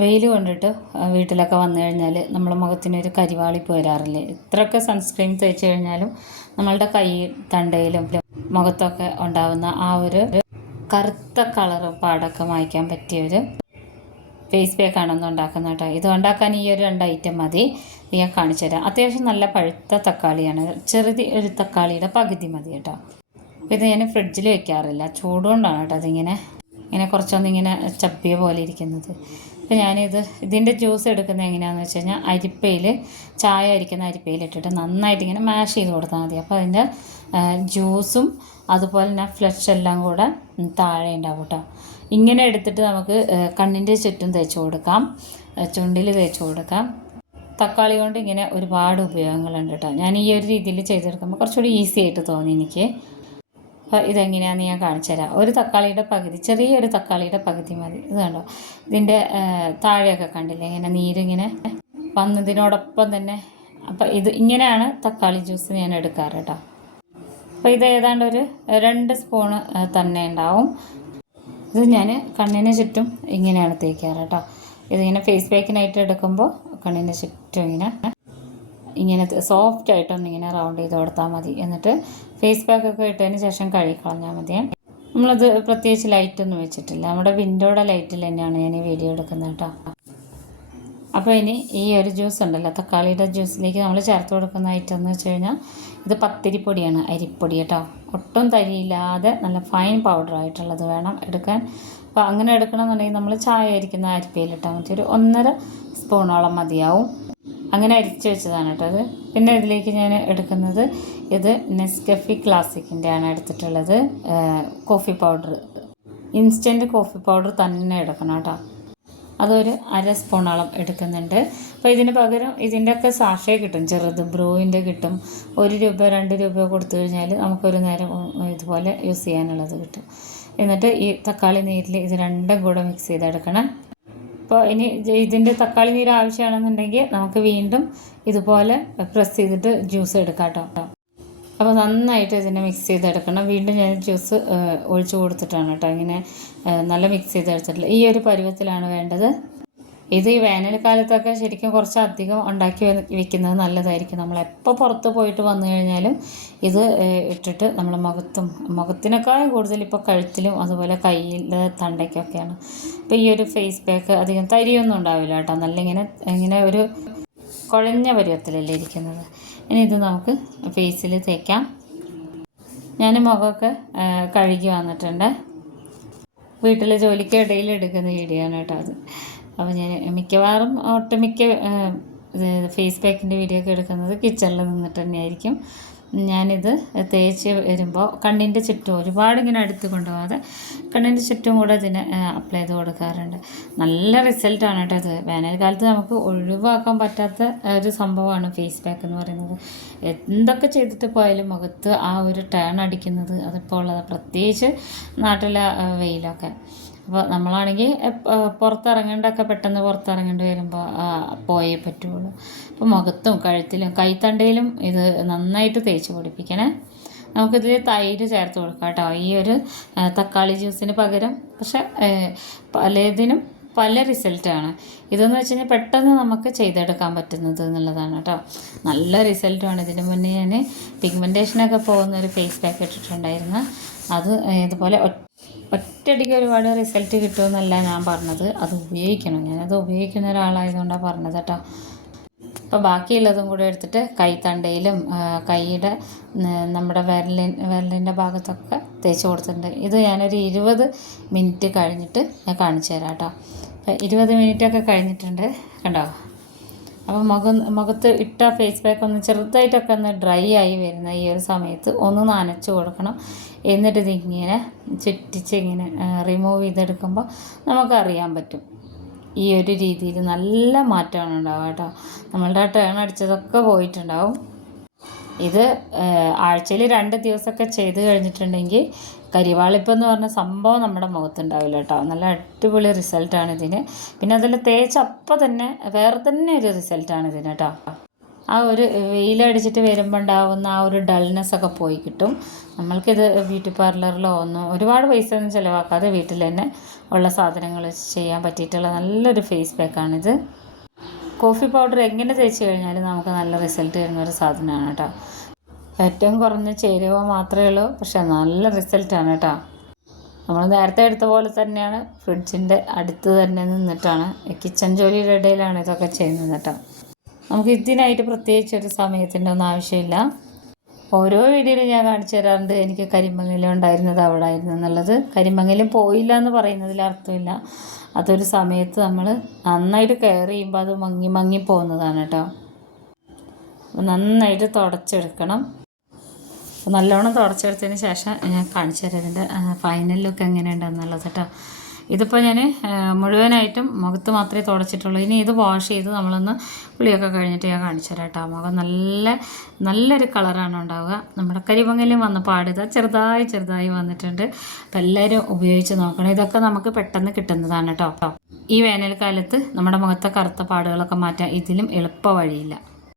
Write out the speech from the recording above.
വെയിൽ കൊണ്ടിട്ട് വീട്ടിലൊക്കെ വന്നു കഴിഞ്ഞാൽ നമ്മുടെ മുഖത്തിനൊരു കരിവാളിപ്പ് വരാറില്ലേ? ഇത്രയൊക്കെ സൺസ്ക്രീൻ തേച്ച് കഴിഞ്ഞാലും നമ്മളുടെ കൈ തണ്ടയിലും മുഖത്തൊക്കെ ഉണ്ടാകുന്ന ആ ഒരു കറുത്ത കളറ് പാടൊക്കെ മായ്ക്കാൻ പറ്റിയൊരു ഫേസ് പാക്കാണ് ഒന്ന് ഉണ്ടാക്കുന്നത് കേട്ടോ. ഇത് ഉണ്ടാക്കാൻ ഈ ഒരു 2 ഐറ്റം മതി. ഞാൻ കാണിച്ചു തരാം. അത്യാവശ്യം നല്ല പഴുത്ത തക്കാളിയാണ്, ഒരു തക്കാളിയുടെ പകുതി മതി കേട്ടോ. ഇത് ഞാൻ ഫ്രിഡ്ജിൽ വെക്കാറില്ല, ചൂടുകൊണ്ടാണ് കേട്ടോ അതിങ്ങനെ കുറച്ചൊന്നിങ്ങനെ ചപ്പിയ പോലെ ഇരിക്കുന്നത്. അപ്പോൾ ഇതിൻ്റെ ജ്യൂസ് എടുക്കുന്നത് എങ്ങനെയാണെന്ന് വെച്ച് കഴിഞ്ഞാൽ അരിപ്പയിൽ, ചായ അരിക്കുന്ന അരിപ്പയിൽ ഇട്ടിട്ട് നന്നായിട്ട് ഇങ്ങനെ മാഷ് ചെയ്ത് കൊടുത്താൽ മതി. അപ്പോൾ അതിൻ്റെ ജ്യൂസും അതുപോലെ തന്നെ ഫ്ലഷ് എല്ലാം കൂടെ താഴെ ഉണ്ടാവും കേട്ടോ. ഇങ്ങനെ എടുത്തിട്ട് നമുക്ക് കണ്ണിൻ്റെ ചുറ്റും തേച്ച് കൊടുക്കാം, ചുണ്ടിൽ തേച്ച് കൊടുക്കാം. തക്കാളി കൊണ്ട് ഇങ്ങനെ ഒരുപാട് ഉപയോഗങ്ങളുണ്ട് കേട്ടോ. ഞാൻ ഈ ഒരു രീതിയിൽ ചെയ്തെടുക്കുമ്പോൾ കുറച്ചുകൂടി ഈസി ആയിട്ട് തോന്നി എനിക്ക്. അപ്പോൾ ഇതെങ്ങനെയാണെന്ന് ഞാൻ കാണിച്ചു തരാം. ഒരു തക്കാളിയുടെ പകുതി, ചെറിയൊരു തക്കാളിയുടെ പകുതി മതി. ഇത് കണ്ടോ, ഇതിൻ്റെ താഴെയൊക്കെ കണ്ടില്ലേ ഇങ്ങനെ നീരിങ്ങനെ വന്നതിനോടൊപ്പം തന്നെ. അപ്പോൾ ഇങ്ങനെയാണ് തക്കാളി ജ്യൂസ് ഞാൻ എടുക്കാറ് കേട്ടോ. അപ്പോൾ ഇത് ഏതാണ്ട് ഒരു 2 സ്പൂണ് തന്നെ ഉണ്ടാവും. ഇത് ഞാൻ കണ്ണിന് ചുറ്റും ഇങ്ങനെയാണ് തേക്കാറ് കേട്ടോ. ഇതിങ്ങനെ ഫേസ് പാക്കിനായിട്ട് എടുക്കുമ്പോൾ കണ്ണിന് ചുറ്റും ഇങ്ങനെ സോഫ്റ്റായിട്ടൊന്നിങ്ങനെ റൗണ്ട് ചെയ്ത് കൊടുത്താൽ മതി. എന്നിട്ട് ഫേസ് പാക്കൊക്കെ ഇട്ടതിന് ശേഷം കഴുകിക്കളഞ്ഞാൽ മതി. നമ്മളത് പ്രത്യേകിച്ച് ലൈറ്റൊന്നും വെച്ചിട്ടില്ല, നമ്മുടെ വിൻഡോയുടെ ലൈറ്റിൽ തന്നെയാണ് ഞാൻ ഈ വീഡിയോ എടുക്കുന്നത് കേട്ടോ. അപ്പോൾ ഇനി ഈ ഒരു ജ്യൂസ് ഉണ്ടല്ലോ, തക്കാളിയുടെ ജ്യൂസിലേക്ക് നമ്മൾ ചേർത്ത് കൊടുക്കുന്ന ഐറ്റം എന്ന് വെച്ച് കഴിഞ്ഞാൽ ഇത് പത്തിരിപ്പൊടിയാണ്, അരിപ്പൊടി കേട്ടോ. ഒട്ടും തരിയില്ലാതെ നല്ല ഫൈൻ പൗഡറായിട്ടുള്ളത് വേണം എടുക്കാൻ. അപ്പോൾ അങ്ങനെ എടുക്കണമെന്നുണ്ടെങ്കിൽ നമ്മൾ ചായ അരിക്കുന്ന അരിപ്പയിലിട്ടാൽ മതി. ഒരു 1.5 സ്പൂണോളം മതിയാവും. അങ്ങനെ അരിച്ച് വെച്ചതാണ് കേട്ടോ അത്. പിന്നെ ഇതിലേക്ക് ഞാൻ എടുക്കുന്നത് ഇത് നെസ്കഫി ക്ലാസിക്കിൻ്റെ ആണ് എടുത്തിട്ടുള്ളത്. Coffee powder, instant coffee powder തന്നെ എടുക്കണം കേട്ടോ. അതൊരു 1/2 സ്പൂണോളം എടുക്കുന്നുണ്ട്. അപ്പോൾ ഇതിന് പകരം ഇതിൻ്റെയൊക്കെ സാഷേ കിട്ടും, ചെറുത് ബ്രൂവിൻ്റെ കിട്ടും. 1 രൂപ 2 രൂപ കൊടുത്തു കഴിഞ്ഞാൽ നമുക്കൊരു നേരം ഇതുപോലെ യൂസ് ചെയ്യാനുള്ളത് കിട്ടും. എന്നിട്ട് ഈ തക്കാളി നീരിൽ ഇത് രണ്ടും കൂടെ മിക്സ് ചെയ്തെടുക്കണം. അപ്പോൾ ഇനി ഇതിൻ്റെ തക്കാളി നീര് ആവശ്യമാണെന്നുണ്ടെങ്കിൽ നമുക്ക് വീണ്ടും ഇതുപോലെ പ്രസ് ചെയ്തിട്ട് ജ്യൂസ് എടുക്കാം കേട്ടോ. അപ്പോൾ നന്നായിട്ട് ഇതിനെ മിക്സ് ചെയ്തെടുക്കണം. വീണ്ടും ഞാൻ ജ്യൂസ് ഒഴിച്ചു കൊടുത്തിട്ടാണ് കേട്ടോ ഇങ്ങനെ നല്ല മിക്സ് ചെയ്തെടുത്തിട്ടില്ല. ഈ ഒരു പരുവത്തിലാണ് വേണ്ടത്. ഇത് ഈ വേനൽക്കാലത്തൊക്കെ ശരിക്കും കുറച്ചധികം ഉണ്ടാക്കി വെക്കുന്നത് നല്ലതായിരിക്കും. നമ്മളെപ്പോൾ പുറത്ത് പോയിട്ട് വന്നു കഴിഞ്ഞാലും ഇത് ഇട്ടിട്ട് നമ്മൾ മുഖത്തിനേക്കാളും കൂടുതൽ ഇപ്പോൾ കഴുത്തിലും അതുപോലെ കയ്യിലെ തണ്ടയ്ക്കൊക്കെയാണ്. അപ്പോൾ ഈ ഒരു ഫേസ് പാക്ക് അധികം തരിയൊന്നും ഉണ്ടാവില്ല കേട്ടോ. നല്ല ഇങ്ങനെ ഒരു കുഴഞ്ഞ പരുവത്തിലല്ലേ ഇരിക്കുന്നത്. ഇനി ഇത് നമുക്ക് ഫേസിൽ തേക്കാം. ഞാൻ മുഖമൊക്കെ കഴുകി വന്നിട്ടുണ്ട്. വീട്ടിൽ ജോലിക്ക് ഇടയിൽ എടുക്കുന്ന വീഡിയോ ആണ് കേട്ടോ അത്. അപ്പോൾ ഞാൻ മിക്കവാറും ഒട്ടുമിക്ക ഫേസ് പാക്കിൻ്റെ വീഡിയോ ഒക്കെ എടുക്കുന്നത് കിച്ചണിൽ നിന്നിട്ട് തന്നെയായിരിക്കും. ഞാനിത് തേച്ച് വരുമ്പോൾ കണ്ണിൻ്റെ ചുറ്റും ഒരുപാട് ഇങ്ങനെ അടുത്ത് കൊണ്ടുപോകാതെ കണ്ണിൻ്റെ ചുറ്റും കൂടെ ഇതിന് അപ്ലൈ ചെയ്ത് കൊടുക്കാറുണ്ട്. നല്ല റിസൾട്ടാണ് കേട്ടോ ഇത്. വേനൽക്കാലത്ത് നമുക്ക് ഒഴിവാക്കാൻ പറ്റാത്ത ഒരു സംഭവമാണ് ഫേസ് പാക്ക് എന്ന് പറയുന്നത്. എന്തൊക്കെ ചെയ്തിട്ട് പോയാലും മുഖത്ത് ആ ഒരു ടേൺ അടിക്കുന്നത് അതിപ്പോൾ ഉള്ളത്, പ്രത്യേകിച്ച് നാട്ടിലെ വെയിലൊക്കെ. അപ്പോൾ നമ്മളാണെങ്കിൽ പെട്ടെന്ന് പുറത്തിറങ്ങേണ്ടി വരുമ്പോൾ പോയേ പറ്റുള്ളൂ. അപ്പോൾ മുഖത്തും കഴുത്തിലും കൈത്തണ്ടയിലും ഇത് നന്നായിട്ട് തേച്ച് പിടിപ്പിക്കണേ. നമുക്കിതിൽ തൈര് ചേർത്ത് കൊടുക്കാം കേട്ടോ ഈ ഒരു തക്കാളി ജ്യൂസിന് പകരം. പക്ഷേ പലതിനും പല റിസൾട്ടാണ്. ഇതെന്ന് വെച്ച് കഴിഞ്ഞാൽ പെട്ടെന്ന് നമുക്ക് ചെയ്തെടുക്കാൻ പറ്റുന്നത് എന്നുള്ളതാണ് കേട്ടോ. നല്ല റിസൾട്ടുമാണ്. ഇതിന് മുന്നേ ഞാൻ പിഗ്മെൻറ്റേഷനൊക്കെ പോകുന്ന ഒരു ഫേസ് പാക്ക് ഇട്ടിട്ടുണ്ടായിരുന്നു. അത് ഇതുപോലെ ഒറ്റയടിക്ക് ഒരുപാട് റിസൾട്ട് കിട്ടുമെന്നല്ല ഞാൻ പറഞ്ഞത്, അത് ഉപയോഗിക്കണം. ഞാനത് ഉപയോഗിക്കുന്ന ഒരാളായതുകൊണ്ടാണ് പറഞ്ഞത് കേട്ടോ. അപ്പോൾ ബാക്കിയുള്ളതും കൂടെ എടുത്തിട്ട് കൈത്തണ്ടയിലും കൈയുടെ നമ്മുടെ വിരലിൻ്റെ ഭാഗത്തൊക്കെ തേച്ച് കൊടുത്തിട്ടുണ്ട്. ഇത് ഞാനൊരു 20 മിനിറ്റ് കഴിഞ്ഞിട്ട് ഞാൻ കാണിച്ചു തരാം കേട്ടോ. 20 മിനിറ്റൊക്കെ കഴിഞ്ഞിട്ടുണ്ട് കണ്ടോ. അപ്പോൾ മുഖത്ത് ഇട്ട ഫേസ് പാക്ക് ഒന്ന് ചെറുതായിട്ടൊക്കെ ഒന്ന് ഡ്രൈ ആയി വരുന്ന ഈ ഒരു സമയത്ത് ഒന്ന് നനച്ച് കൊടുക്കണം. എന്നിട്ട് ഇതിങ്ങനെ ചുറ്റിച്ച് ഇങ്ങനെ റിമൂവ് ചെയ്തെടുക്കുമ്പോൾ നമുക്കറിയാൻ പറ്റും ഈ ഒരു രീതിയിൽ നല്ല മാറ്റമാണ് ഉണ്ടാവുക കേട്ടോ. നമ്മളുടെ ആ ടേൺ അടിച്ചതൊക്കെ പോയിട്ടുണ്ടാവും. ഇത് ആഴ്ചയിൽ 2 ദിവസമൊക്കെ ചെയ്ത് കഴിഞ്ഞിട്ടുണ്ടെങ്കിൽ കരിവാളിപ്പം എന്ന് പറഞ്ഞ സംഭവം നമ്മുടെ മുഖത്തുണ്ടാവില്ല കേട്ടോ. നല്ല അടിപൊളി റിസൾട്ടാണ് ഇതിന്. പിന്നെ അതിൽ തേച്ചപ്പോൾ തന്നെ വേറെ തന്നെ ഒരു റിസൾട്ടാണ് ഇതിന് കേട്ടോ. ആ ഒരു വെയിലടിച്ചിട്ട് വരുമ്പോൾ ഉണ്ടാവുന്ന ആ ഒരു ഡൾനെസ്സൊക്കെ പോയി കിട്ടും. നമ്മൾക്കിത് ബ്യൂട്ടി പാർലറിലോ ഒന്നും ഒരുപാട് പൈസ ഒന്നും ചിലവാക്കാതെ വീട്ടിൽ തന്നെ ഉള്ള സാധനങ്ങൾ ചെയ്യാൻ പറ്റിയിട്ടുള്ള നല്ലൊരു ഫേസ് പാക്കാണിത്. കോഫി പൗഡർ എങ്ങനെ തേച്ച് കഴിഞ്ഞാലും നമുക്ക് നല്ല റിസൾട്ട് തരുന്നൊരു സാധനമാണ് കേട്ടോ. ഏറ്റവും കുറഞ്ഞ ചേരുവ മാത്രമേ ഉള്ളൂ, പക്ഷേ നല്ല റിസൾട്ടാണ് കേട്ടോ. നമ്മൾ നേരത്തെ എടുത്ത പോലെ തന്നെയാണ്, ഫ്രിഡ്ജിൻ്റെ അടുത്ത് തന്നെ നിന്നിട്ടാണ്, കിച്ചൺ ജോലിയുടെ ഇടയിലാണ് ഇതൊക്കെ ചെയ്യുന്നത് കേട്ടോ. നമുക്ക് ഇതിനായിട്ട് പ്രത്യേകിച്ച് ഒരു സമയത്തിൻ്റെ ഒന്നും ആവശ്യമില്ല. ഓരോ വീഡിയോയിലും ഞാൻ കാണിച്ചു തരാറുണ്ട് എനിക്ക് കരിമങ്ങലും ഉണ്ടായിരുന്നത് അവിടെ ആയിരുന്നു എന്നുള്ളത്. കരിമങ്ങലും പോയില്ല എന്ന് പറയുന്നതിൽ അർത്ഥമില്ല. അതൊരു സമയത്ത് നമ്മൾ നന്നായിട്ട് കെയർ ചെയ്യുമ്പോൾ അത് മങ്ങി പോകുന്നതാണ് കേട്ടോ. നന്നായിട്ട് തുടച്ചെടുക്കണം. നല്ലോണം തുടച്ചെടുത്തതിന് ശേഷം ഞാൻ കാണിച്ചു തരാം ഇതിൻ്റെ ഫൈനൽ ലുക്ക് എങ്ങനെയുണ്ടെന്നുള്ളത് കേട്ടോ. ഇതിപ്പോൾ ഞാൻ മുഴുവനായിട്ടും മുഖത്ത് മാത്രമേ തുടച്ചിട്ടുള്ളൂ. ഇനി ഇത് വാഷ് ചെയ്ത് നമ്മളൊന്ന് കുളിയൊക്കെ കഴിഞ്ഞിട്ട് ഞാൻ കാണിച്ചു തരാം കേട്ടോ. മുഖം നല്ലൊരു കളറാണ് ഉണ്ടാവുക. നമ്മുടെ കരിമങ്ങലും വന്ന പാടിത് ചെറുതായി വന്നിട്ടുണ്ട്. അപ്പോൾ എല്ലാവരും ഉപയോഗിച്ച് നോക്കണം. ഇതൊക്കെ നമുക്ക് പെട്ടെന്ന് കിട്ടുന്നതാണ് കേട്ടോ. ഈ വേനൽക്കാലത്ത് നമ്മുടെ മുഖത്തെ കറുത്ത പാടുകളൊക്കെ മാറ്റാൻ ഇതിലും എളുപ്പ വഴിയില്ല.